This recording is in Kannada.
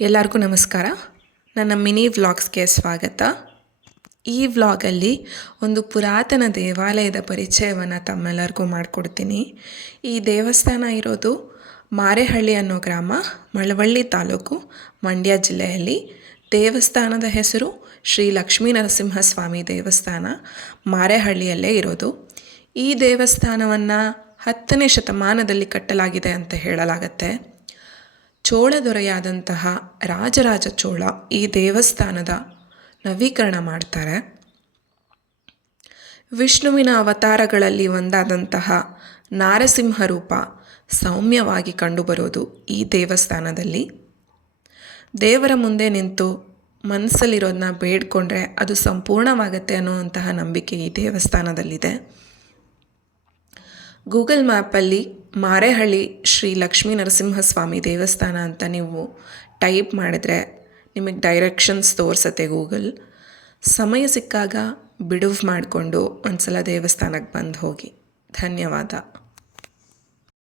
ಎಲ್ಲರಿಗೂ ನಮಸ್ಕಾರ. ನನ್ನ ಮಿನಿ ವ್ಲಾಗ್ಸ್ಗೆ ಸ್ವಾಗತ. ಈ ವ್ಲಾಗಲ್ಲಿ ಒಂದು ಪುರಾತನ ದೇವಾಲಯದ ಪರಿಚಯವನ್ನು ತಮ್ಮೆಲ್ಲರಿಗೂ ಮಾಡಿಕೊಡ್ತೀನಿ. ಈ ದೇವಸ್ಥಾನ ಇರೋದು ಮಾರೇಹಳ್ಳಿ ಅನ್ನೋ ಗ್ರಾಮ, ಮಳವಳ್ಳಿ ತಾಲೂಕು, ಮಂಡ್ಯ ಜಿಲ್ಲೆಯಲ್ಲಿ. ದೇವಸ್ಥಾನದ ಹೆಸರು ಶ್ರೀ ಲಕ್ಷ್ಮೀ ನರಸಿಂಹಸ್ವಾಮಿ ದೇವಸ್ಥಾನ, ಮಾರೇಹಳ್ಳಿಯಲ್ಲೇ ಇರೋದು. ಈ ದೇವಸ್ಥಾನವನ್ನು 10ನೇ ಶತಮಾನದಲ್ಲಿ ಕಟ್ಟಲಾಗಿದೆ ಅಂತ ಹೇಳಲಾಗತ್ತೆ. ಚೋಳ ದೊರೆಯಾದಂತಹ ರಾಜರಾಜ ಚೋಳ ಈ ದೇವಸ್ಥಾನದ ನವೀಕರಣ ಮಾಡ್ತಾರೆ. ವಿಷ್ಣುವಿನ ಅವತಾರಗಳಲ್ಲಿ ಒಂದಾದಂತಹ ನಾರಸಿಂಹ ರೂಪ ಸೌಮ್ಯವಾಗಿ ಕಂಡುಬರೋದು ಈ ದೇವಸ್ಥಾನದಲ್ಲಿ. ದೇವರ ಮುಂದೆ ನಿಂತು ಮನಸ್ಸಲ್ಲಿರೋದನ್ನ ಬೇಡ್ಕೊಂಡ್ರೆ ಅದು ಸಂಪೂರ್ಣವಾಗತ್ತೆ ಅನ್ನುವಂತಹ ನಂಬಿಕೆ ಈ ದೇವಸ್ಥಾನದಲ್ಲಿದೆ. ಗೂಗಲ್ ಮ್ಯಾಪಲ್ಲಿ ಮಾರೇಹಳ್ಳಿ ಶ್ರೀ ಲಕ್ಷ್ಮೀ ನರಸಿಂಹಸ್ವಾಮಿ ದೇವಸ್ಥಾನ ಅಂತ ನೀವು ಟೈಪ್ ಮಾಡಿದ್ರೆ ನಿಮಗೆ ಡೈರೆಕ್ಷನ್ಸ್ ತೋರಿಸತ್ತೆ ಗೂಗಲ್. ಸಮಯ ಸಿಕ್ಕಾಗ ಬಿಡುವು ಮಾಡಿಕೊಂಡು ಒಂದು ಸಲ ದೇವಸ್ಥಾನಕ್ಕೆ ಬಂದು ಹೋಗಿ. ಧನ್ಯವಾದ.